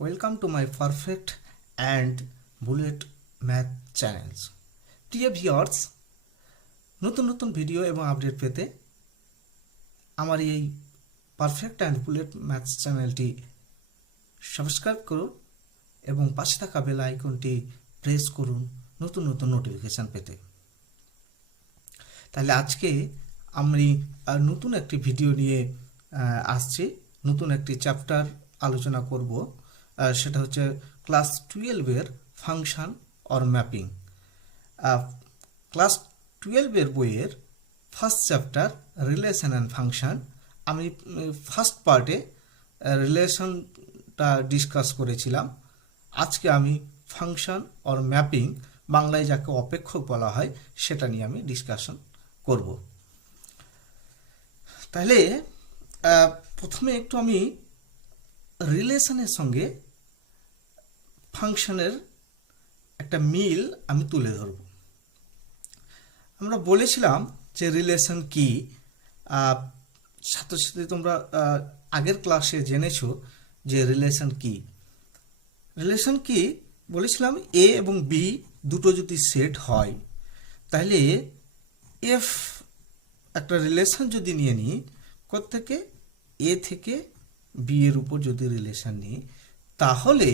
Welcome to my perfect and bullet math channels. প্রিয় viewers, নতুন নতুন ভিডিও এবং আপডেট পেতে আমার এই পারফেক্ট অ্যান্ড বুলেট ম্যাথস চ্যানেলটি সাবস্ক্রাইব করুন এবং পাশে থাকা বেল আইকনটি প্রেস করুন নতুন নতুন নোটিফিকেশান পেতে। তাহলে আজকে আমি নতুন একটি ভিডিও নিয়ে আসছি, নতুন একটি চ্যাপ্টার আলোচনা করব। সেটা হচ্ছে ক্লাস 12-এর ফাংশন অর ম্যাপিং। ক্লাস 12-এর বইয়ের first chapter relation and function. আমি ফার্স্ট পার্টে রিলেশনটা ডিসকাস করেছিলাম। আজকে আমি ফাংশন অর ম্যাপিং, বাংলায় যাকে অপেক্ষক বলা হয়, সেটা নিয়ে আমি ডিসকাশন করব। তাহলে প্রথমে একটু আমি রিলেশনের সঙ্গে ফাংশনের একটা মিল আমি তুলে ধরব। আমরা বলেছিলাম যে রিলেশন কি, সাথে সাথে তোমরা আগের ক্লাসে জেনেছো যে রিলেশন কি। রিলেশন কি বলেছিলাম, এ এবং বি দুটো যদি সেট হয়, তাহলে এফ একটা রিলেশন যদি নিয়ে নিই, কোত্থেকে এ থেকে বি এর উপর যদি রিলেশন নিই, তাহলে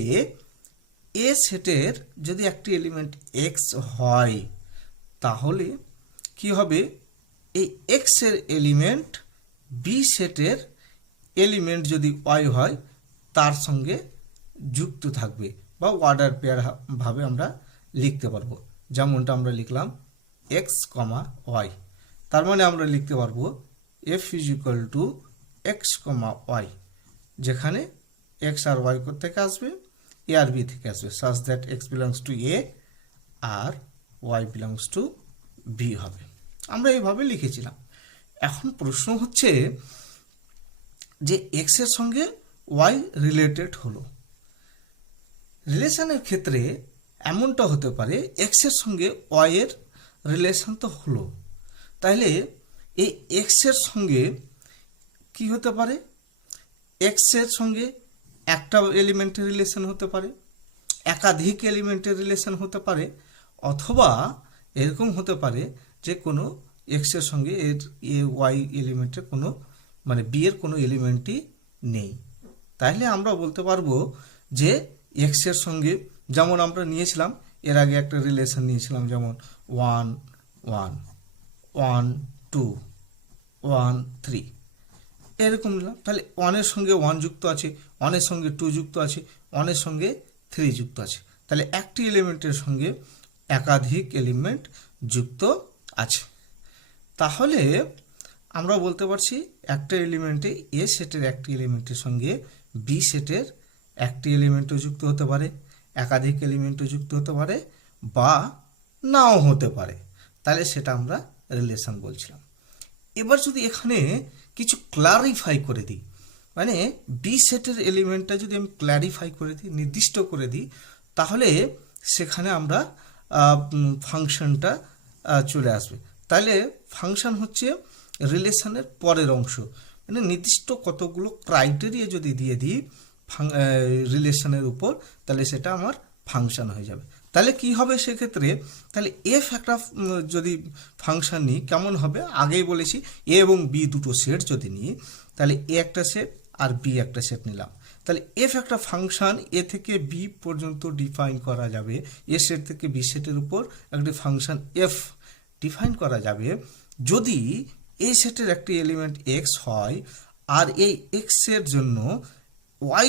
এ সেটের যদি একটি এলিমেন্ট এক্স হয়, তাহলে কি হবে, এই এক্স এর এলিমেন্ট বি সেটের এলিমেন্ট যদি ওয়াই হয় তার সঙ্গে যুক্ত থাকবে, বা অর্ডার পেয়ার ভাবে আমরা লিখতে পারবো। যেমনটা আমরা লিখলাম এক্স কমা ওয়াই, তার মানে আমরা লিখতে পারবো F is equal to X comma Y, যেখানে এক্স আর ওয়াই থেকে আসবে, এ আর বি থেকে আসবে, such that X belongs to A আর ওয়াই বিলংস টু বি হবে। আমরা এইভাবে লিখেছিলাম। এখন প্রশ্ন হচ্ছে যে এক্স এর সঙ্গে ওয়াই রিলেটেড হলো। রিলেশনের ক্ষেত্রে এমনটা হতে পারে, এক্স এর সঙ্গে ওয়াই এর রিলেশন তো হলো, তাহলে এই এক্স এর সঙ্গে কি হতে পারে, এক্স এর সঙ্গে একটা এলিমেন্টের রিলেশন হতে পারে, একাধিক এলিমেন্টের রিলেশন হতে পারে, অথবা এরকম হতে পারে যে কোনো এক্স এর সঙ্গে এর ওয়াই এলিমেন্টের কোনো, মানে বি এর কোনো এলিমেন্টই নেই। তাহলে আমরা বলতে পারবো যে এক্স এর সঙ্গে, যেমন আমরা নিয়েছিলাম এর আগে একটা রিলেশন নিয়েছিলাম, যেমন 1 1 1 2 1 3 এরকম নিলাম। তাহলে 1 এর সঙ্গে 1 যুক্ত আছে, 1 এর সঙ্গে 2 যুক্ত আছে, 1 এর সঙ্গে 3 যুক্ত আছে। তাহলে একটি এলিমেন্টের সঙ্গে একাধিক এলিমেন্ট যুক্ত আছে। তাহলে আমরা বলতে পারছি একটা এলিমেন্টে এ সেটের একটি এলিমেন্টের সঙ্গে বি সেটের একটি এলিমেন্টও যুক্ত হতে পারে, একাধিক এলিমেন্টও যুক্ত হতে পারে, বা নাও হতে পারে। তাহলে সেটা আমরা রিলেশন বলছিলাম। এবার যদি এখানে কিছু ক্লারিফাই করে দিই, মানে বি সেটের এলিমেন্টটা যদি আমি ক্লারিফাই করে দিই, নির্দিষ্ট করে দিই, তাহলে সেখানে আমরা ফাংশনটা চলে আসবে। তাহলে ফাংশন হচ্ছে রিলেশনের পরের অংশ, মানে নির্দিষ্ট কতগুলো ক্রাইটেরিয়া যদি দিয়ে দিই রিলেশনের উপর, তাহলে সেটা আমার ফাংশন হয়ে যাবে। তাহলে কি হবে সেক্ষেত্রে, তাহলে এফ একটা যদি ফাংশন নিই কেমন হবে, আগেই বলেছি এ এবং বি দুটো সেট যদি নিই, তাহলে এ একটা সেট আর বি একটা সেট নিলাম, তাহলে এফ একটা ফাংশন এ থেকে বি পর্যন্ত ডিফাইন করা যাবে। এ সেট থেকে বি সেটের উপর একটি ফাংশন এফ ডিফাইন করা যাবে যদি এ সেটের একটি এলিমেন্ট এক্স হয়, আর এই এক্স এর জন্য ওয়াই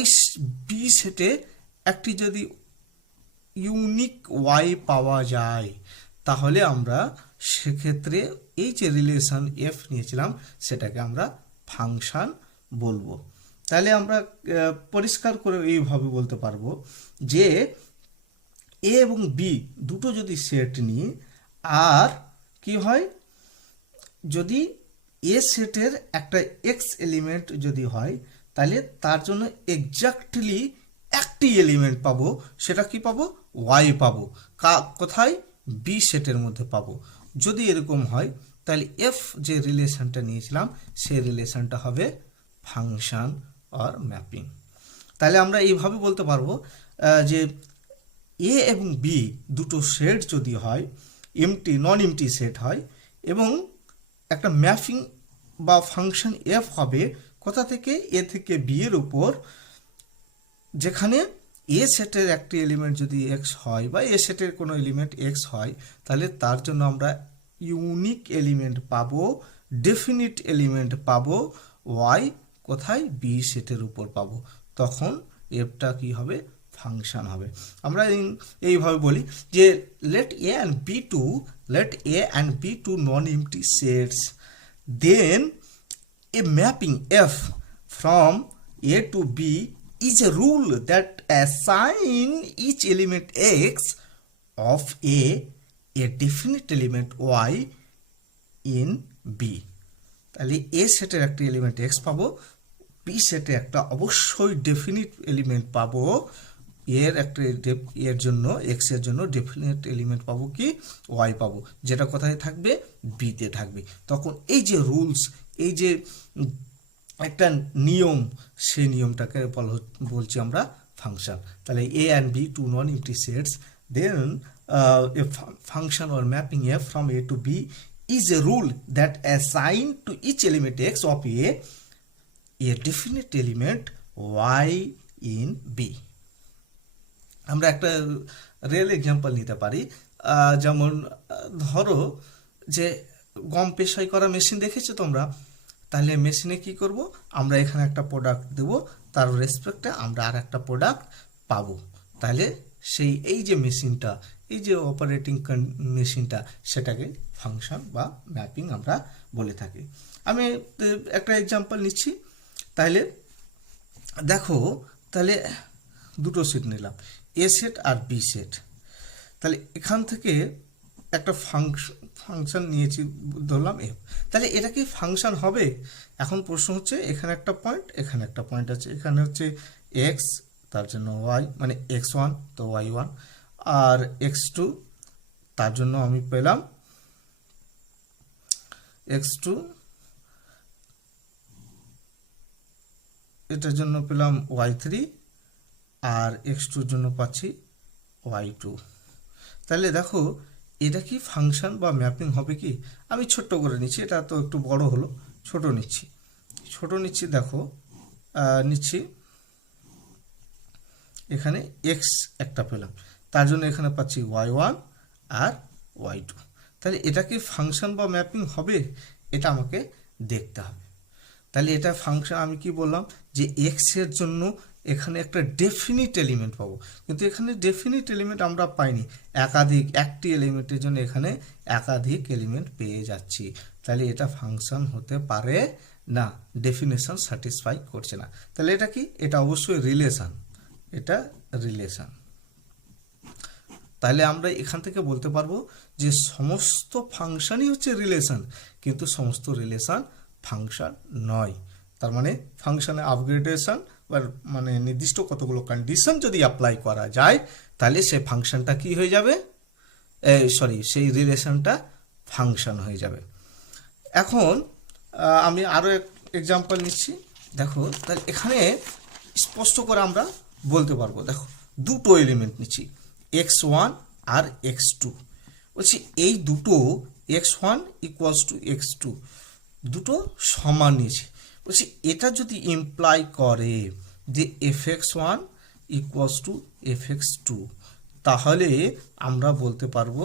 বি সেটে একটি যদি ইউনিক ওয়াই পাওয়া যায়, তাহলে আমরা সেক্ষেত্রে এই যে রিলেশন এফ নিয়েছিলাম সেটাকে আমরা ফাংশন বলবো। তাহলে আমরা পরিষ্কার করে এইভাবে বলতে পারবো যে এ এবং বি দুটো যদি সেট নিই, আর কি হয়, যদি এ সেটের একটা এক্স এলিমেন্ট যদি হয়, তাহলে তার জন্য এক্স্যাক্টলি একটি এলিমেন্ট পাবো, সেটা কি পাবো, ওয়াই পাবো। কোথায়, বি সেটের মধ্যে পাবো। যদি এরকম হয়, তাহলে এফ যে রিলেশনটা নিয়েছিলাম সেই রিলেশনটা হবে ফাংশন অর ম্যাপিং। তাহলে আমরা এইভাবে বলতে পারবো যে এ এবং বি দুটো সেট যদি হয়, এমটি নন এমটি সেট হয়, এবং একটা ম্যাপিং বা ফাংশন এফ হবে কোথা থেকে, এ থেকে বি এর উপর, যেখানে এ সেটের একটি এলিমেন্ট যদি এক্স হয় বা এ সেটের কোনো এলিমেন্ট এক্স হয়, তাহলে তার জন্য আমরা ইউনিক এলিমেন্ট পাবো, ডেফিনিট এলিমেন্ট পাবো ওয়াই কোথায়, বি সেটের উপর পাবো। তখন এফটা কি হবে, ফাংশন হবে। আমরা এইভাবে বলি যে let A and B two non empty sets, then a mapping f from a to b is a rule that assign each element x of a definite element y in b। তাহলে a সেটের একটা element x পাবো, b সেটে একটা অবশ্যই definite element পাবো, এর জন্য x এর জন্য ডেফিনিট এলিমেন্ট পাবো কি, y পাবো, যেটা কোথায় থাকবে, b তে থাকবে। তখন এই যে রুলস, এই যে একটা নিয়ম, সেই নিয়মটাকে বলছি আমরা ফাংশন। তাহলে A and B two non empty sets, then a function or mapping f from a to b is a rule that assign to each element x of a definite element y in b। আমরা একটা real example নিতে পারি, যেমন ধরো যে গম পেশাই করা machine দেখেছো তোমরা, তাহলে মেশিনে কি করব, আমরা এখানে একটা প্রোডাক্ট দেব, তার রেসপেক্টে আমরা আর একটা প্রোডাক্ট পাবো। তাহলে সেই এই যে মেশিনটা, এই যে অপারেটিং মেশিনটা, সেটাকে ফাংশন বা ম্যাপিং আমরা বলে থাকি। আমি একটা এক্সাম্পল নিচ্ছি। তাহলে দেখো, তাহলে দুটো সেট নিলাম, এ সেট আর বি সেট। তাহলে এখান থেকে একটা ফাংশন নিয়েছি, ধরলাম এফ। তাহলে এটা কি ফাংশন হবে? এখন প্রশ্ন হচ্ছে, এখানে একটা পয়েন্ট, এখানে একটা পয়েন্ট আছে, এখানে হচ্ছে এক্স, তার জন্য ওয়াই, মানে x1 তো y1, আর x2 তার জন্য আমি পেলাম x2, এটার জন্য পেলাম y3, আর x2 জন্য পাচ্ছি y2। তাহলে দেখো এটা কি ফাংশন বা ম্যাপিং হবে কি? আমি ছোট্ট করে নিচ্ছি, এটা তো একটু বড় হলো, ছোট নিচ্ছি। দেখো নিচ্ছি, এখানে x একটা পেলাম, তার জন্য এখানে পাচ্ছি y1 আর y2। তাহলে এটা কি ফাংশন বা ম্যাপিং হবে? এটা আমাকে দেখতে হবে। তাহলে এটা ফাংশন, আমি কি বললাম যে x এর জন্য এখানে একটা ডেফিনিট এলিমেন্ট পাবো, কিন্তু এখানে ডেফিনিট এলিমেন্ট আমরা পাইনি, একটি এলিমেন্টের জন্য এখানে একাধিক এলিমেন্ট পেয়ে যাচ্ছি। তাহলে এটা ফাংশন হতে পারে না, ডেফিনেশন স্যাটিসফাই করছে না। তাহলে এটা কি? এটা অবশ্যই রিলেশন, এটা রিলেশন। তাহলে আমরা এখান থেকে বলতে পারবো যে সমস্ত ফাংশনই হচ্ছে রিলেশন, কিন্তু সমস্ত রিলেশন ফাংশন নয়। তার মানে ফাংশনে আপগ্রেডেশন মানে নির্দিষ্ট কতগুলো কন্ডিশন যদি অ্যাপ্লাই করা যায়, তাহলে সেই ফাংশনটা কি হয়ে যাবে, সেই রিলেশনটা ফাংশন হয়ে যাবে। এখন আমি আরও এক্সাম্পল নিচ্ছি। দেখো, তাহলে এখানে স্পষ্ট করে আমরা বলতে পারবো, দেখো দুটো এলিমেন্ট নিচ্ছি, x1 আর x2। বলছি এই দুটো x1 ইকুয়ালস টু x2 দুটো সমান নিয়েছি। বলছি এটা যদি ইমপ্লাই করে যে fx1 ইকুয়ালস টু fx2, তাহলে আমরা বলতে পারবো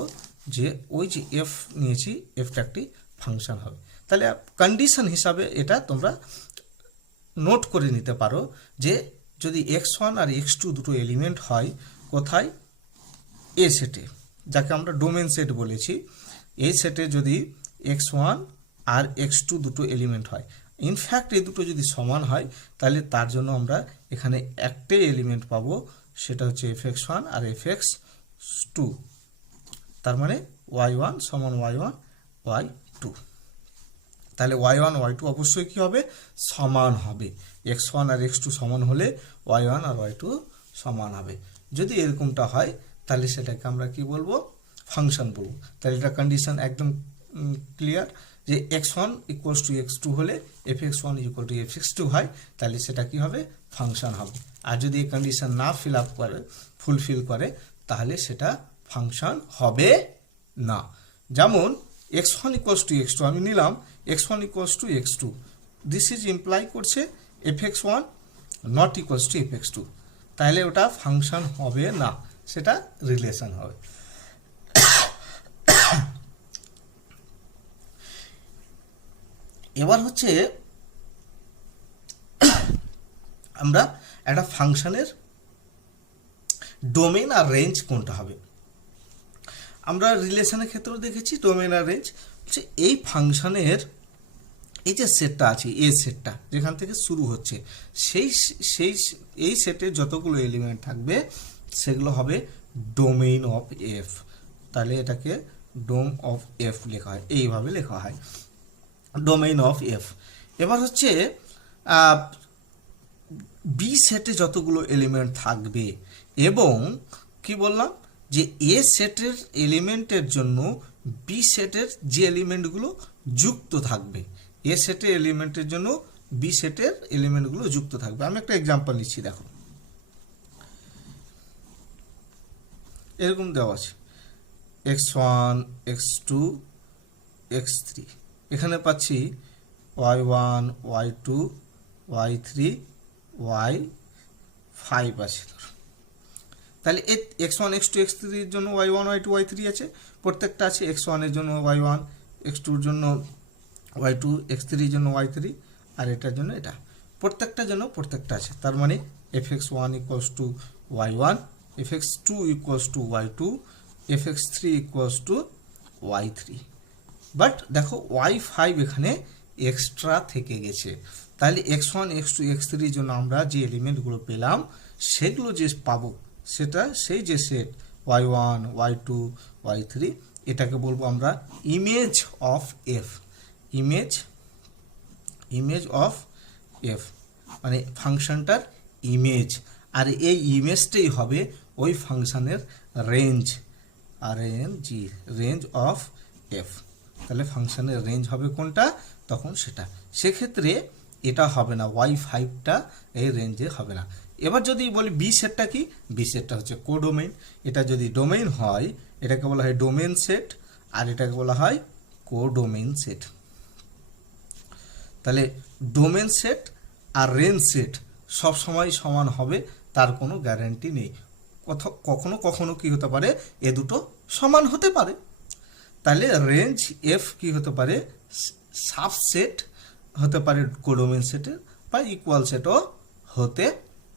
যে ওই যে f নিয়েছি, fটা একটি ফাংশন হবে। তাহলে কন্ডিশন হিসাবে এটা তোমরা নোট করে নিতে পারো যে যদি x1 আর x2 দুটো এলিমেন্ট হয়, কোথায়? এ সেটে, যাকে আমরা ডোমেন সেট বলেছি। এই সেটে যদি x1 আর x2 দুটো এলিমেন্ট হয়, ইনফ্যাক্ট এই দুটো যদি সমান হয়, তাহলে তার জন্য আমরা এখানে একটাই এলিমেন্ট পাবো, সেটা হচ্ছে fx1 আর fx2। তার মানে y1 সমান y1 y2। তাহলে y1 y2 অবশ্যই কি হবে? সমান হবে। x1 আর x2 সমান হলে y1 আর y2 সমান হবে। যদি এরকমটা হয়, তাহলে সেটাকে আমরা কি বলবো? ফাংশন বলবো। তাহলে এটা কন্ডিশন একদম ক্লিয়ার যে x1 ইকুয়ালস টু x2 হলে fx1 ইকুয়াল টু fx2 হয়, তাহলে সেটা কি হবে? ফাংশন হবে। আর যদি এই কন্ডিশন না ফুলফিল করে তাহলে সেটা ফাংশন হবে না। যেমন x1 = x2 আমি নিলাম, x1 = x2, this is imply করছে fx1 not equals to fx2, তাহলে ওটা ফাংশন হবে না, সেটা রিলেশন হবে। এবার হচ্ছে আমরা একটা ফাংশনের ডোমেন আর রেঞ্জ কোনটা হবে। আমরা রিলেশনের ক্ষেত্রেও দেখেছি ডোমেন আর রেঞ্জ হচ্ছে এই ফাংশনের এই যে সেটটা আছে, এই সেটটা যেখান থেকে শুরু হচ্ছে, এই সেটের যতগুলো এলিমেন্ট থাকবে সেগুলো হবে ডোমেইন অফ এফ। তাহলে এটাকে ডোম অফ এফ লেখা হয়, এইভাবে লেখা হয় ডোমেইন অফ এফ। এবার হচ্ছে বি সেটে যতগুলো এলিমেন্ট থাকবে এবং কি বললাম যে এ সেটের এলিমেন্টের জন্য বি সেটের যে এলিমেন্টগুলো যুক্ত থাকবে, এ সেটের এলিমেন্টের জন্য বি সেটের এলিমেন্টগুলো যুক্ত থাকবে। আমি একটা এক্সাম্পল নিচ্ছি, দেখো এরকম দেওয়া আছে x1 x2 x3, এখানে পাচ্ছি y1 y2 y3 y5 আছে। তাহলে x1 x2 x3 এর জন্য y1 y2 y3 আছে, প্রত্যেকটা আছে x1 এর জন্য y1, x2 এর জন্য y2, x3 এর জন্য y3, আর এটার জন্য এটা, প্রত্যেকটার জন্য প্রত্যেকটা আছে। তার মানে fx1 = y1, fx2 = y2, fx3 = y3। But দেখো y5 এখানে এক্সট্রা থেকে গেছে, তাহলে x1 x2 x3 এর জন্য আমরা যে এলিমেন্টগুলো পেলাম সেগুলো যে পাবো সেটা সেই যে সেট y1 y2 y3, এটাকে বলবো আমরা image of F. Image of F মানে ফাংশনটার ইমেজ, আর এই ইমেজটাই হবে ওই ফাংশনের রেঞ্জ, আর রেঞ্জ অফ এফ। তাহলে ফাংশনের রেঞ্জ হবে কোনটা, তখন সেটা, সেক্ষেত্রে এটা হবে না, y5টা এই রেঞ্জে হবে না। এবার যদি বলি বি সেটটা কি, বি সেটটা হচ্ছে কোডোমেইন। এটা যদি ডোমেইন হয় এটাকে বলা হয় ডোমেইন সেট, আর এটাকে বলা হয় কোডোমেইন সেট। তাহলে ডোমেইন সেট আর রেঞ্জ সেট সব সময় সমান হবে তার কোনো গ্যারান্টি নেই, কখনো কখনো কি হতে পারে এ দুটো সমান হতে পারে। তাহলে রেঞ্জ এফ কি হতে পারে, সাবসেট হতে পারে কোডোমেইন সেটের, বা ইকুয়াল সেটও হতে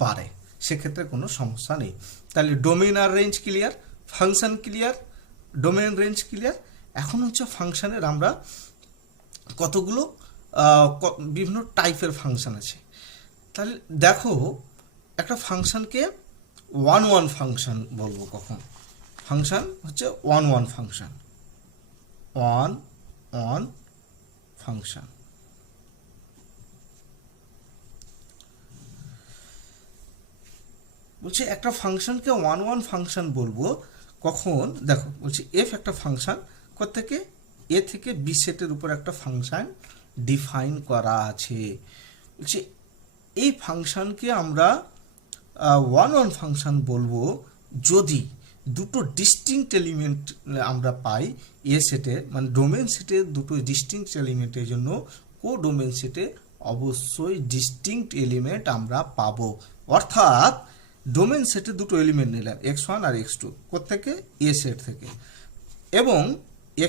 পারে, সেক্ষেত্রে কোনো সমস্যা নেই। তাহলে ডোমেইন আর range clear, function clear, domain range clear. এখন হচ্ছে ফাংশনের আমরা কতগুলো বিভিন্ন টাইপের ফাংশন আছে। তাহলে দেখো একটা ফাংশনকে ওয়ান ফাংশন বলবো কখন, ফাংশন হচ্ছে ওয়ান ফাংশন, ওয়ান ফাংশন। বলছি একটা ফাংশনকে ওয়ান ফাংশন বলবো কখন, দেখো বলছি এফ একটা ফাংশন থেকে এ থেকে বি সেটের উপর একটা ফাংশন ডিফাইন করা আছে। বলছি এই ফাংশনকে আমরা ওয়ান ফাংশন বলবো যদি দুটো ডিস্টিংক্ট এলিমেন্ট আমরা পাই এ সেটে, মানে ডোমেন সেটে দুটো ডিস্টিংক্ট এলিমেন্টের জন্য কোডোমেইন সেটে অবশ্যই ডিস্টিংক্ট এলিমেন্ট আমরা পাবো। অর্থাৎ ডোমেন সেটে দুটো এলিমেন্ট নিলাম x1 আর x2 কোত্থেকে, এ সেট থেকে, এবং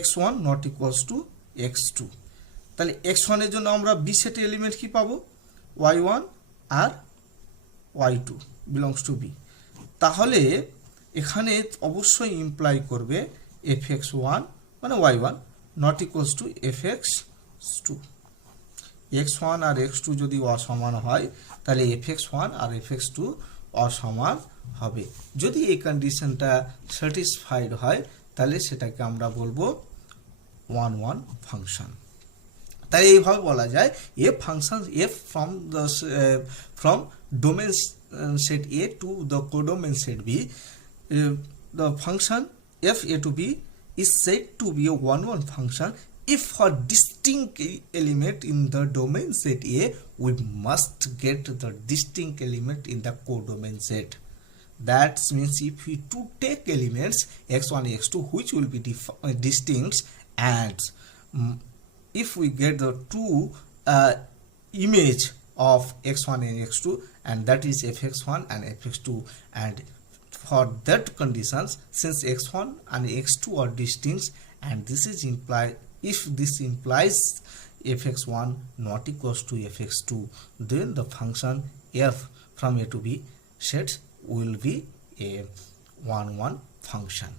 x1 not equals to x2। তাহলে x1 এর জন্য আমরা বি সেটে এলিমেন্ট কি পাবো, y1 R y2 belongs to B. তাহলে এখানে অবশ্যই ইমপ্লাই করবে fx1 মানে y1 not equals to fx2। x1 R x2 যদি অসমান হয় তাহলে fx1 আর fx2 অসমান হবে। যদি এই কন্ডিশনটা স্যাটিসফাইড হয় তাহলে সেটাকে আমরা বলবো ওয়ান ফাংশন। তাই এইভাবে বলা যায় F function F from domain set A to the codomain set B, the function f A to B is said to be a one function if for distinct element in the domain set A we must get the distinct element in the codomain set. That means if we to take elements x1 x2 which will be distinct, and if we get the two image of x1 and x2, and that is fx1 and fx2, and for that conditions, since x1 and x2 are distinct, and this is implied, if this implies fx1 not equals to fx2, then the function f from a to b sets will be a 1-1 function.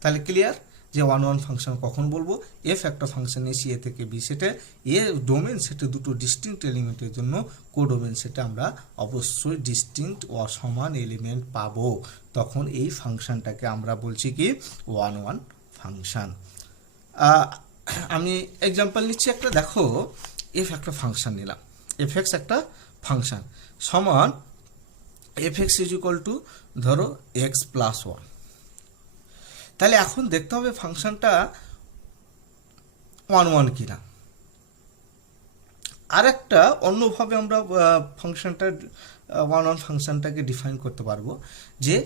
তাহলে clear যে 1-1 function কখন বলবো? F একটা function AC এ থেকে B সেটে, এ domain সেটে দুটো distinct এলিমেন্টের জন্য কোডোমেন সেটে আমরা অবশ্যই ডিস্টিংক্ট অসমান এলিমেন্ট পাবো, তখন এই ফাংশনটাকে আমরা বলছি কি 1-1 ফাংশন। আমি এক্সাম্পল নিচ্ছি একটা, দেখো এফ একটা ফাংশন নিলাম, এফ এক্স একটা ফাংশন সমান F x is equal two ধরো এক্স প্লাস 1। তাহলে এখন দেখতে হবে ফাংশনটা 1-1 কিনা। আর একটা অন্যভাবে আমরা ফাংশনটা 1-1 ফাংশনটাকে ডিফাইন করতে পারবো, যে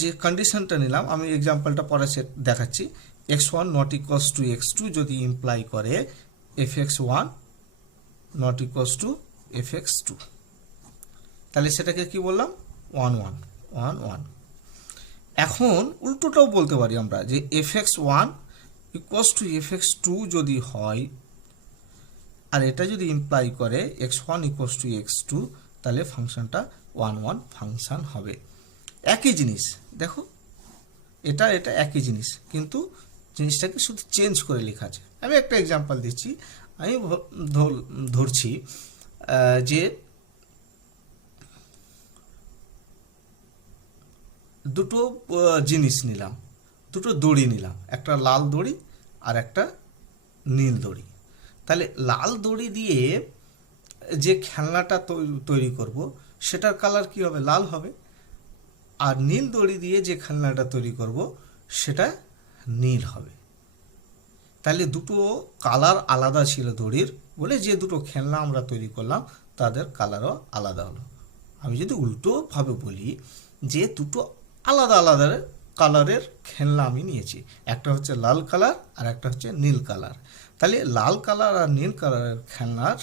যে কন্ডিশনটা নিলাম, আমি এক্সাম্পলটা পরে দেখাচ্ছি, x1 not equals to x2 যদি ইমপ্লাই করে fx1 not equals to fx2, তাহলে সেটাকে কি বললাম 1-1। এখন উল্টোটাও বলতে পারি আমরা, যে fx1 ইকুয়ালস টু fx2 যদি হয়, আর এটা যদি ইমপ্লাই করে x1 ইকুয়ালস টু x2, তাহলে ফাংশনটা 1-1 ফাংশন হবে। একই জিনিস, দেখো এটা এটা একই জিনিস, কিন্তু জিনিসটাকে শুধু চেঞ্জ করে লেখা আছে। আমি একটা এক্সাম্পল দিচ্ছি, আমি ধরছি যে দুটো জিনিস নিলাম, দুটো দড়ি নিলাম, একটা লাল দড়ি আর একটা নীল দড়ি। তাহলে লাল দড়ি দিয়ে যে খেলনাটা তৈরি করব সেটার কালার কি হবে? লাল হবে। আর নীল দড়ি দিয়ে যে খেলনাটা তৈরি করব সেটা নীল হবে। তাহলে দুটো কালার আলাদা ছিল দড়ির বলে, যে দুটো খেলনা আমরা তৈরি করলাম তাদের কালারও আলাদা হলো। আমি যদি উল্টোভাবে বলি, যে দুটো আলাদা আলাদা কালারের খেলনা আমি নিয়েছি, একটা হচ্ছে লাল কালার আর একটা হচ্ছে নীল কালার। তাহলে লাল কালার আর নীল কালারের খেলনার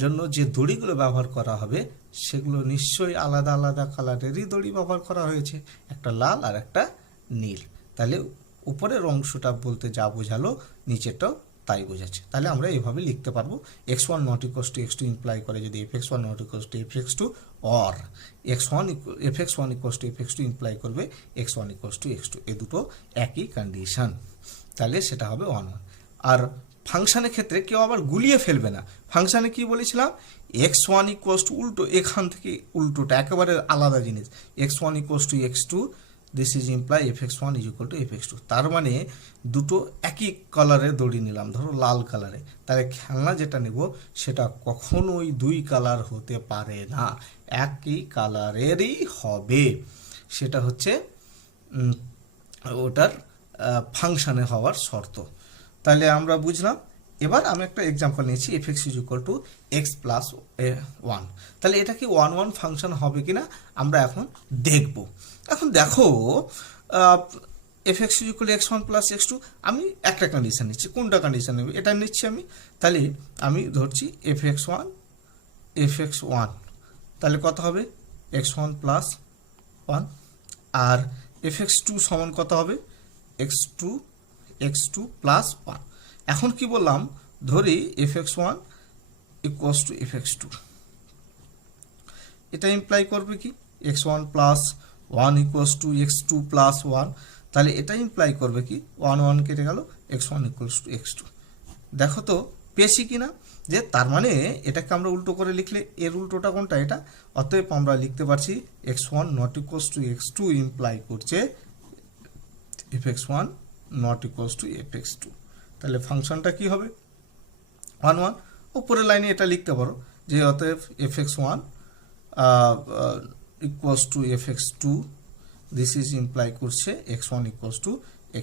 জন্য যে দড়িগুলো ব্যবহার করা হবে সেগুলো নিশ্চয়ই আলাদা আলাদা কালারেরই দড়ি ব্যবহার করা হয়েছে, একটা লাল আর একটা নীল। তাহলে উপরের অংশটা বলতে যা বোঝালো নিচেরটাও তাই বোঝাচ্ছে। তাহলে আমরা এইভাবে লিখতে পারবো, x1 not equals to x2 imply করে যদি fx1 not equals to fx2, or fx1 equals to fx2 imply করবে x1 ইকুয়ালস টু x2, এই দুটো একই কন্ডিশন। তাহলে সেটা হবে 1-1। আর ফাংশনের ক্ষেত্রে কেউ আবার গুলিয়ে ফেলবে না। ফাংশনে কি বলেছিলাম? x1 ইকুয়ালস টু উল্টো, এখান থেকে উল্টোটা একেবারে আলাদা জিনিস, x1 equals to x2, this is imply fx1 is equal two fx2। তার মানে দুটো একই কালারের দড়ি নিলাম, ধরো লাল কালারে, তাহলে খেলনা যেটা নেব সেটা কখনোই দুই কালার হতে পারে না, একই কালারেরই হবে। সেটা হচ্ছে ওটার ফাংশনে হওয়ার শর্ত। তাহলে আমরা বুঝলাম। এবার আমি একটা এক্সাম্পল নিয়েছি, fx is equal two x plus 1। তাহলে এটা কি 1-1 ফাংশন হবে কিনা আমরা এখন দেখব। এখন দেখো fx is equal two x1 plus x2, আমি একটা কন্ডিশন নিচ্ছি। কোনটা কন্ডিশন নেব? এটা নিচ্ছি আমি। তাহলে আমি ধরছি fx1, তাহলে কত হবে? x1 প্লাস 1, আর fx2 সমান কত হবে? x2 plus 1। এখন কি বললাম? ধরি fx1 ইকুয়ালস টু fx2, এটা ইমপ্লাই করবে কি x1 plus 1 equals to x2 plus 1। তাহলে এটা ইমপ্লাই করবে কি 1-1 কেটে গেল, x1 ইকুয়ালস টু x2। দেখো তো পেয়েছি কিনা? যে তার মানে এটাকে আমরা উল্টো করে লিখলে এর উল্টোটা কোনটা? এটা। অতএব আমরা লিখতে পারছি x1 not equals to x2 imply করছে fx1 not equals to fx2। তাহলে ফাংশনটা কি হবে? 1-1। উপরের লাইনে এটা লিখতে পারো যে অতএব fx1 equals to fx2, this is imply করছে x1 ইকুয়ালস টু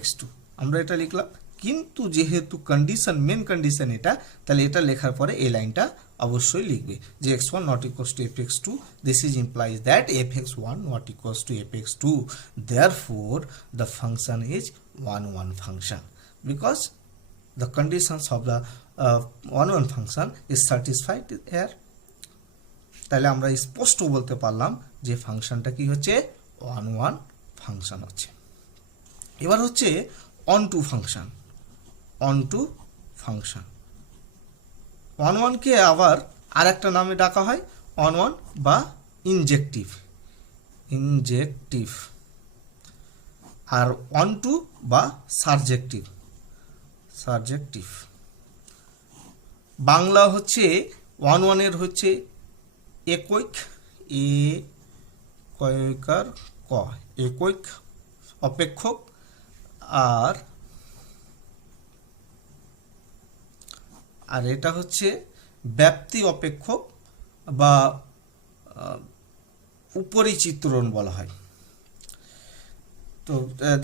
x2। আমরা এটা লিখলাম, কিন্তু যেহেতু কন্ডিশন মেন কন্ডিশন এটা, তাহলে এটা লেখার পরে এই লাইনটা অবশ্যই লিখবে যে x1 not equals to fx2, this is implies that fx1 not equals to fx2, therefore the function is 1 function because the conditions of the 1 function is satisfied here. তাহলে আমরা স্পষ্ট বলতে পারলাম যে ফাংশনটা কি হচ্ছে 1 ফাংশন হচ্ছে। এবার হচ্ছে onto function. Onto function 1কে আবার আর একটা নামে ডাকা হয় 1 বা ইনজেক্টিভ। ইনজেক্টিভ আর 1 বা সারজেক্টিভ। সারজেক্টিভ বাংলা হচ্ছে 1 হচ্ছে একৈক, এ কয়কার ক, একৈক অপেক্ষক, আর এটা হচ্ছে ব্যাপ্তি অপেক্ষক বা উপরিচিত্রণ বলা হয়। তো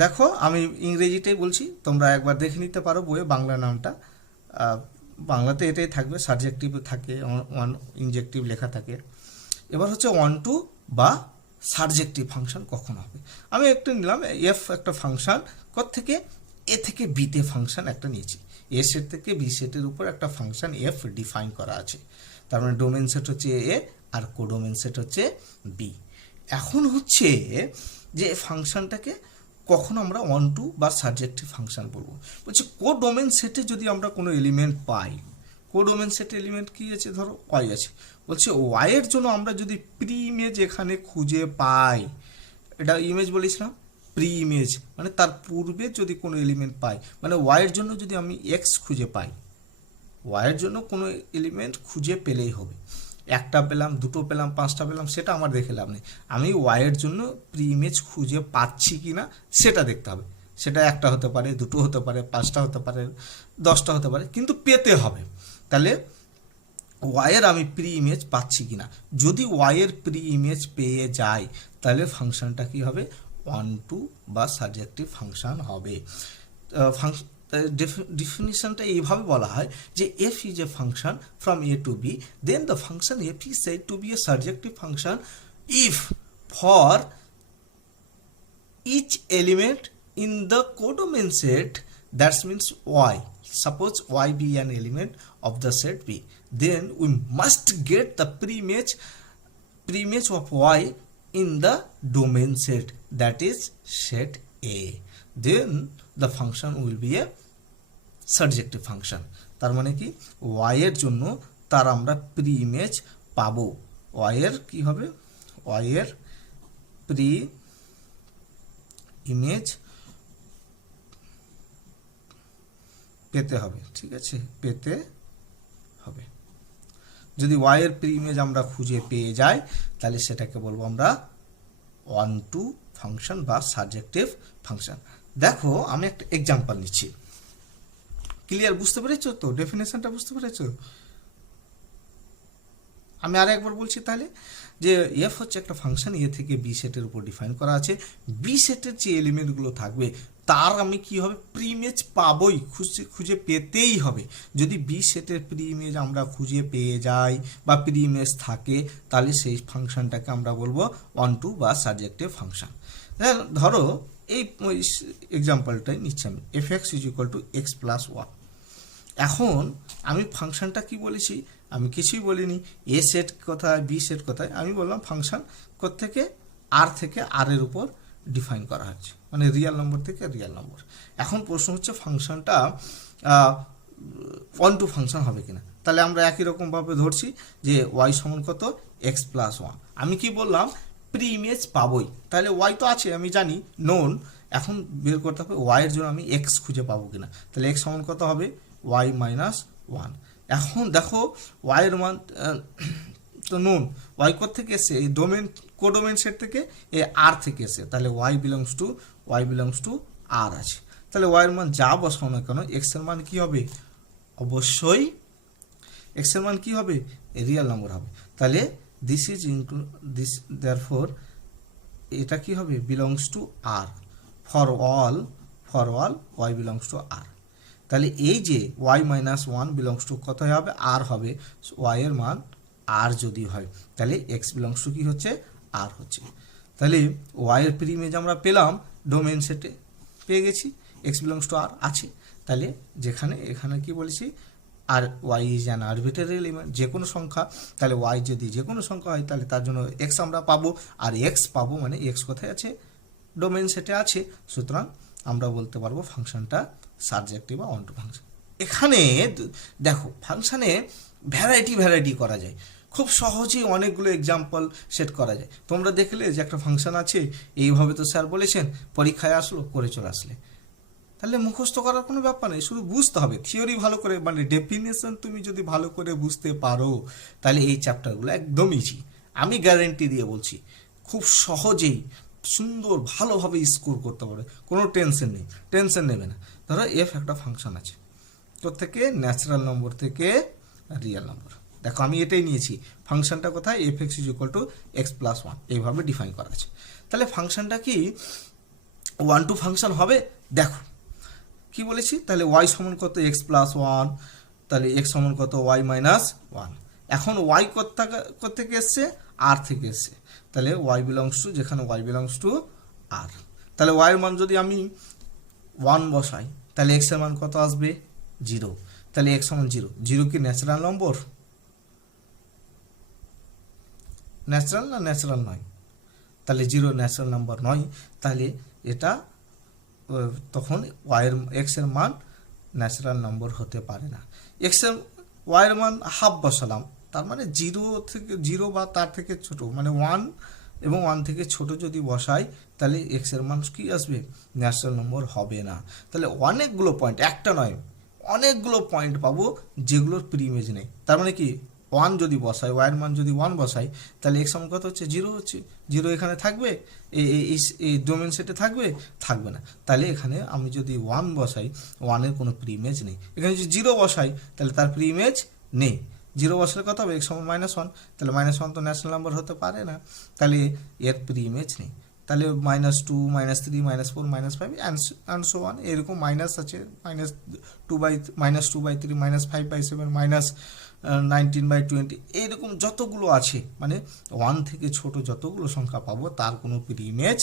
দেখো আমি ইংরেজিতেই বলছি, তোমরা একবার দেখে নিতে পারো বইয়ে বাংলা নামটা। বাংলাতে এটাই থাকবে, সাবজেক্টিভ থাকে, 1 ইনজেক্টিভ লেখা থাকে। এবার হচ্ছে 1 বা সাবজেক্টিভ ফাংশন কখন হবে। আমি একটা নিলাম এফ একটা ফাংশন, থেকে এ থেকে বিতে ফাংশন একটা নিয়েছি, এ সেট থেকে বি সেটের উপর একটা ফাংশন এফ ডিফাইন করা আছে। তার মানে ডোমেন সেট হচ্ছে এ আর কোডোমেন সেট হচ্ছে বি। এখন হচ্ছে যে ফাংশনটাকে কখন আমরা 1 বা সাবজেক্টিভ ফাংশন বলবো। বলছি কোডোমেন সেটে যদি আমরা কোনো এলিমেন্ট পাই, কোডোমেন সেটে এলিমেন্ট কি আছে, ধরো ওয়াই আছে, বলছে ওয়াই এর জন্য আমরা যদি প্রি ইমেজ এখানে খুঁজে পাই, এটা ইমেজ বলেছিলাম, প্রি ইমেজ মানে তার পূর্বে যদি কোনো এলিমেন্ট পাই, মানে ওয়াই এর জন্য যদি আমি এক্স খুঁজে পাই, ওয়াই এর জন্য কোনো এলিমেন্ট খুঁজে পেলেই হবে। একটা পেলাম, দুটো পেলাম, পাঁচটা পেলাম, সেটা আমার দেখে লাভ নেই। আমি ওয়াই এর জন্য প্রি ইমেজ খুঁজে পাচ্ছি কি না সেটা দেখতে হবে। সেটা একটা হতে পারে, দুটো হতে পারে, পাঁচটা হতে পারে, 10টা হতে পারে, কিন্তু পেতে হবে। তাহলে ওয়াইয়ের আমি প্রি ইমেজ পাচ্ছি কিনা, যদি ওয়াইয়ের প্রি ইমেজ পেয়ে যাই তাহলে ফাংশনটা কি হবে, 1 বা সাবজেক্টিভ ফাংশন হবে। ডিফিনিশনটা এইভাবে বলা হয় যে F is a function from A to B, then the function F is said to be a subjective function if for each element in the codomain set, that means y, suppose y be an element of the set B, then we must get the preimage of y in the domain set, that is set A, then the function will be a subjective function. তার মানে কি y এর জন্য তার আমরা pre image পাবো, y এর কি হবে, y এর প্রি ইমেজ পেতে হবে, ঠিক আছে, পেতে হবে। যদি y এর প্রি ইমেজ আমরা খুঁজে পেয়ে যাই তাহলে সেটাকে বলবো আমরা 1 ফাংশন বা সাবজেক্টিভ ফাংশন। দেখো আমি একটা এক্সাম্পল নিচ্ছি, ক্লিয়ার বুঝতে পেরেছো তো, ডেফিনেশনটা বুঝতে পেরেছো? আমি আর একবার বলছি তাহলে, যে এফ হচ্ছে একটা ফাংশন এ থেকে বি সেটের উপর ডিফাইন করা আছে, বি সেটের যে এলিমেন্টগুলো থাকবে তার আমি কি হবে প্রি ইমেজ পাবোই, খুঁজে পেতেই হবে। যদি বি সেটের প্রি ইমেজ আমরা খুঁজে পেয়ে যাই বা প্রি ইমেজ থাকে তাহলে সেই ফাংশনটাকে আমরা বলবো 1 বা সাবজেক্টিভ ফাংশন। ধরো এই এক্সাম্পলটাই নিচ্ছি আমি, F x is equal to x plus 1। এখন আমি ফাংশনটা কি বলেছি, আমি কিছুই বলিনি, এ সেট কোথায় বি সেট কোথায়, আমি বললাম ফাংশন থেকে আর থেকে আর এর উপর ডিফাইন করা হচ্ছে, মানে রিয়েল নম্বর থেকে রিয়েল নম্বর। এখন প্রশ্ন হচ্ছে ফাংশনটা 1 ফাংশন হবে কিনা। তাহলে আমরা একই রকমভাবে ধরছি যে ওয়াই সমান কত, এক্স প্লাস 1। আমি কি বললাম প্রি ইমেজ পাবোই, তাহলে ওয়াই তো আছে আমি জানি নোন, এখন বের করতে হবে ওয়াই এর জন্য আমি এক্স খুঁজে পাবো কিনা। তাহলে এক্স সমান কত হবে, ওয়াই মাইনাস 1। এখন দেখো ওয়াই এর মান তো নুন, ওয়াই থেকে এসে এই কোডোমেন সেট থেকে এ আর থেকে এসে, তাহলে ওয়াই বিলংস টু আর আছে। তাহলে ওয়াই এর মান যা বসাও না কেন এক্স এর মান কি হবে, অবশ্যই এক্স এর মান কি হবে, রিয়েল নম্বর হবে। তাহলে this is into this, therefore এটা কি হবে, belongs to R, for all Y belongs to R. তাহলে এই যে Y minus one belongs to কত হবে, আর হবে। ওয়াই এর মান আর যদি হয় তাহলে এক্স বিলংস টু কি হচ্ছে, আর হচ্ছে। তাহলে ওয়াই এর প্রি ইমেজ আমরা পেলাম ডোমেন সেটে, পেয়ে গেছি, এক্স বিলংস টু আর আছে। তাহলে যেখানে এখানে কি বলেছি, আর Y is an arbitrary element, যে কোনো সংখ্যা, তাহলে ওয়াই যদি যে কোনো সংখ্যা হয় তাহলে তার জন্য এক্স আমরা পাবো, আর এক্স পাবো মানে এক্স কোথায় আছে, ডোমেন সেটে আছে। সুতরাং আমরা বলতে পারবো ফাংশনটা সাবজেক্টিভ বা অন টু ফাংশন। এখানে দেখো ফাংশানে ভ্যারাইটি করা যায়, খুব সহজেই অনেকগুলো এক্সাম্পল সেট করা যায়। তোমরা দেখলে যে একটা ফাংশন আছে, এইভাবে তো স্যার বলেছেন, পরীক্ষায় আসলো করে চলে আসলে, তাহলে মুখস্থ করার কোনো ব্যাপার নেই, শুধু বুঝতে হবে থিওরি ভালো করে, মানে ডেফিনেশন তুমি যদি ভালো করে বুঝতে পারো তাহলে এই চ্যাপ্টারগুলো একদম ইজি, আমি গ্যারেন্টি দিয়ে বলছি, খুব সহজেই সুন্দর ভালোভাবে স্কোর করতে পারবে, কোনো টেনশন নেই, টেনশন নেবে না। ধরো এফ একটা ফাংশন আছে, তোর থেকে ন্যাচারাল নম্বর থেকে রিয়েল নম্বর, দেখো আমি এটাই নিয়েছি, ফাংশনটা কোথায়, F x is equal to x plus one, এইভাবে ডিফাইন করা আছে। তাহলে ফাংশনটা কি ওয়ান টু ফাংশন হবে, দেখো কি বলেছি, তাহলে ওয়াই সমান কত এক্স প্লাস ওয়ান, তাহলে এক্স সমান কত ওয়াই মাইনাস ওয়ান। এখন ওয়াই থেকে এসছে, আর থেকে এসছে, তাহলে ওয়াই বিলংস টু, যেখানে ওয়াই বিলংস টু আর, তাহলে ওয়াইয়ের মান যদি আমি ওয়ান বসাই তাহলে এক্স এর মান কত আসবে, জিরো। তাহলে এক্স সমান জিরো, জিরো কি ন্যাচারাল নম্বর, ন্যাচারাল না ন্যাচারাল নয়, তাহলে জিরো ন্যাচারাল নাম্বার নয়, তাহলে এটা তখন ওয়াইয়ের এক্স এর মান ন্যাচারাল নম্বর হতে পারে না। এক্স এর ওয়াইয়ের মান হাফ বসালাম, তার মানে জিরো থেকে, জিরো বা তার থেকে ছোট, মানে ওয়ান এবং ওয়ান থেকে ছোট যদি বসাই তাহলে এক্স এর মান কি আসবে, ন্যাচারাল নম্বর হবে না। তাহলে অনেকগুলো পয়েন্ট, একটা নয় অনেকগুলো পয়েন্ট পাবো যেগুলোর প্রিইমেজ নেই। তার মানে কি, ওয়ান যদি বসাই, ওয়াইয়ের মান যদি ওয়ান বসাই তাহলে এক্স সমান কত হচ্ছে, জিরো হচ্ছে, জিরো এখানে থাকবে, এই ডোমেন সেটে থাকবে, থাকবে না। তাহলে এখানে আমি যদি ওয়ান বসাই, ওয়ানের কোনো প্রিইমেজ নেই। এখানে যদি জিরো বসাই তাহলে তার প্রিইমেজ নেই, জিরো বসালে কত হবে, এক্স সমান মাইনাস ওয়ান, তাহলে মাইনাস ওয়ান তো ন্যাচারাল নাম্বার হতে পারে না, তাহলে এর প্রিইমেজ নেই। তাহলে minus two, minus three, minus four, minus five and so on, এরকম মাইনাস আছে, minus two by three, minus 5/7, minus 19/20, এইরকম যতগুলো আছে, মানে ওয়ান থেকে ছোট যতগুলো সংখ্যা পাবো তার কোনো প্রিইমেজ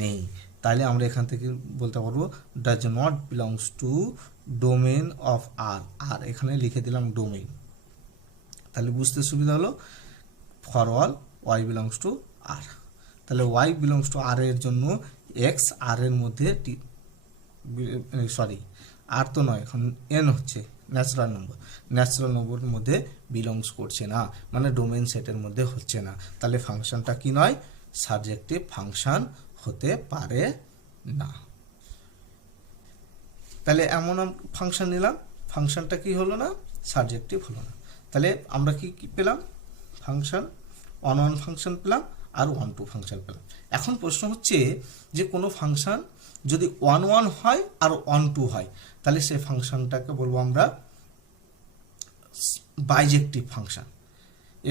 নেই। তাহলে আমরা এখান থেকে বলতে পারবো does not belongs to domain of R, আর এখানে লিখে দিলাম ডোমেন, তাহলে বুঝতে সুবিধা হলো। For all Y belongs to R, তাহলে ওয়াই বিলংস টু আর এর জন্য এক্স আর এর মধ্যে, সরি আর তো নয়, এখন এন হচ্ছে ন্যাচারাল নম্বর, ন্যাচারাল নম্বরের মধ্যে বিলংস করছে না, মানে ডোমেন সেটের মধ্যে হচ্ছে না, তাহলে ফাংশনটা কি নয়, সাবজেক্টিভ ফাংশন হতে পারে না। তাহলে এমন ফাংশন নিলাম, ফাংশনটা কি হলো না, সাবজেক্টিভ হলো না। তাহলে আমরা কি পেলাম, ফাংশন ওয়ান ওয়ান ফাংশন পেলাম আর ওয়ান টু ফাংশন পেলাম। এখন প্রশ্ন হচ্ছে যে কোনো ফাংশন যদি ওয়ান ওয়ান হয় আর ওয়ান টু হয় তাহলে সেই ফাংশনটাকে বলবো আমরা bijective function.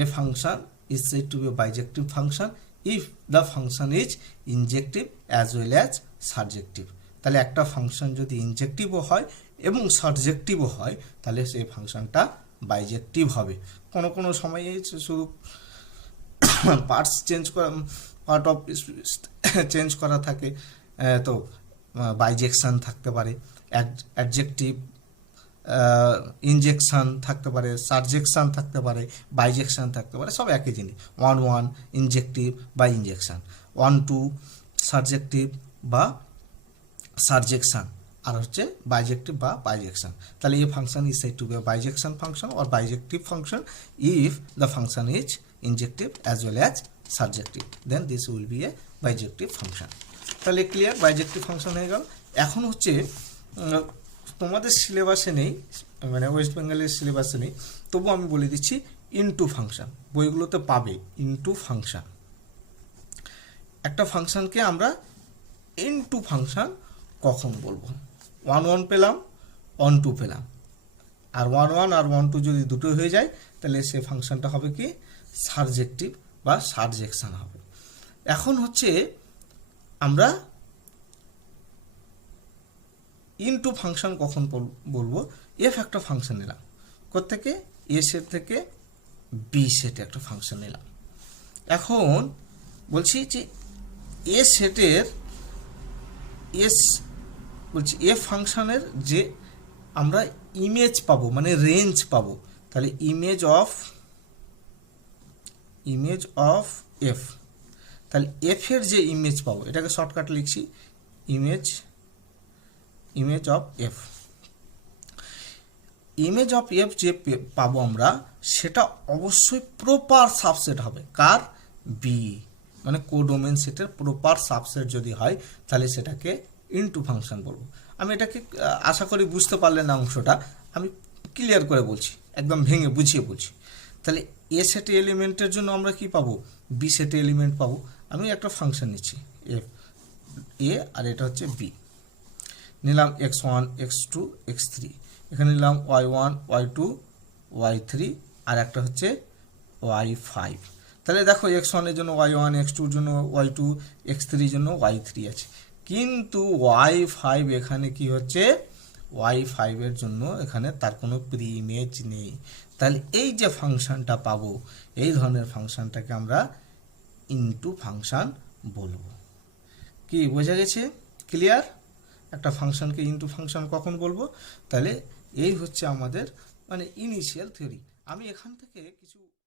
A function is said to be a bijective function if the function is injective as well as surjective। তাহলে একটা ফাংশন যদি ইনজেক্টিভও হয় এবং সাবজেক্টিভও হয় তাহলে সেই ফাংশনটা বাইজেক্টিভ হবে। কোনো কোনো সময়ে শুধু পার্টস চেঞ্জ করা, পার্ট অফ চেঞ্জ করা থাকে, তো বাইজেকশন থাকতে পারে, অ্যাডজেক্টিভ ইনজেকশন থাকতে পারে, সাবজেকশন থাকতে পারে, বাইজেকশন থাকতে পারে, সব একই জিনিস। ওয়ান ওয়ান ইনজেক্টিভ বা ইনজেকশন, ওয়ান টু সাবজেক্টিভ বা সাবজেকশন, আর হচ্ছে বাইজেক্টিভ বা বাইজেকশন। তাহলে এই function is said to be a bijection function or bijective function if the function is injective as well as surjective, then this will be a bijective function। তাহলে clear, বাইজেক্টিভ function হয়ে গেল। এখন হচ্ছে তোমাদের সিলেবাসে নেই, মানে ওয়েস্ট বেঙ্গলের সিলেবাসে নেই, তবু আমি বলে দিচ্ছি ইনটু ফাংশন, বইগুলোতে পাবে ইনটু ফাংশন। একটা ফাংশনকে আমরা ইনটু ফাংশন কখন বলবো, ওয়ান ওয়ান পেলাম, ওয়ান টু পেলাম, আর ওয়ান ওয়ান আর ওয়ান টু যদি দুটো হয়ে যায় তাহলে সে ফাংশনটা হবে কি, সাবজেক্টিভ বা সাবজেকশন হবে। এখন হচ্ছে আমরা ইনটু ফাংশন কখন বলবো, এফ একটা ফাংশন নিলাম, কোত্থেকে, এ সেট থেকে বি সেটে একটা ফাংশন নিলাম। এখন বলছি যে এ সেটের এস বলছি এফ ফাংশনের যে আমরা ইমেজ পাবো মানে রেঞ্জ পাবো, তাহলে ইমেজ অফ এফ, তাহলে এফ এর যে ইমেজ পাবো, এটাকে শর্টকাট লিখছি image of F. Image of F যে পাবো আমরা, সেটা অবশ্যই প্রপার সাবসেট হবে, কার, বি, মানে কোডোমেন সেটের প্রপার সাবসেট যদি হয় তাহলে সেটাকে ইনটু ফাংশন বলবো। আমি এটাকে আশা করি বুঝতে পারলেন না, অংশটা আমি ক্লিয়ার করে বলছি, একদম ভেঙে বুঝিয়ে বলছি। তাহলে এ সেটে এলিমেন্টের জন্য আমরা কি পাবো, বি সেটে এলিমেন্ট পাবো। আমি একটা ফাংশন নিচ্ছি এফ এ, আর এটা হচ্ছে বি, নিলাম x1 x2 x3, এখানে নিলাম y1 y2 y3, আর একটা হচ্ছে y5। তাহলে দেখো x1 এর জন্য y1, x2 এর জন্য y2, x3 এর জন্য y3 আছে, কিন্তু y5 এখানে কি হচ্ছে, y5 এর জন্য এখানে তার কোনো প্রি ইমেজ নেই। তাহলে এই যে ফাংশনটা পাবো, এই ধরনের ফাংশনটাকে আমরা ইনটু ফাংশন বলবো। কি বোঝা গেছে, ক্লিয়ার? একটা ফাংশনকে ইনটু ফাংশন কখন বলবো, তাহলে এই হচ্ছে আমাদের মানে ইনিশিয়াল থিওরি। আমি এখান থেকে কিছু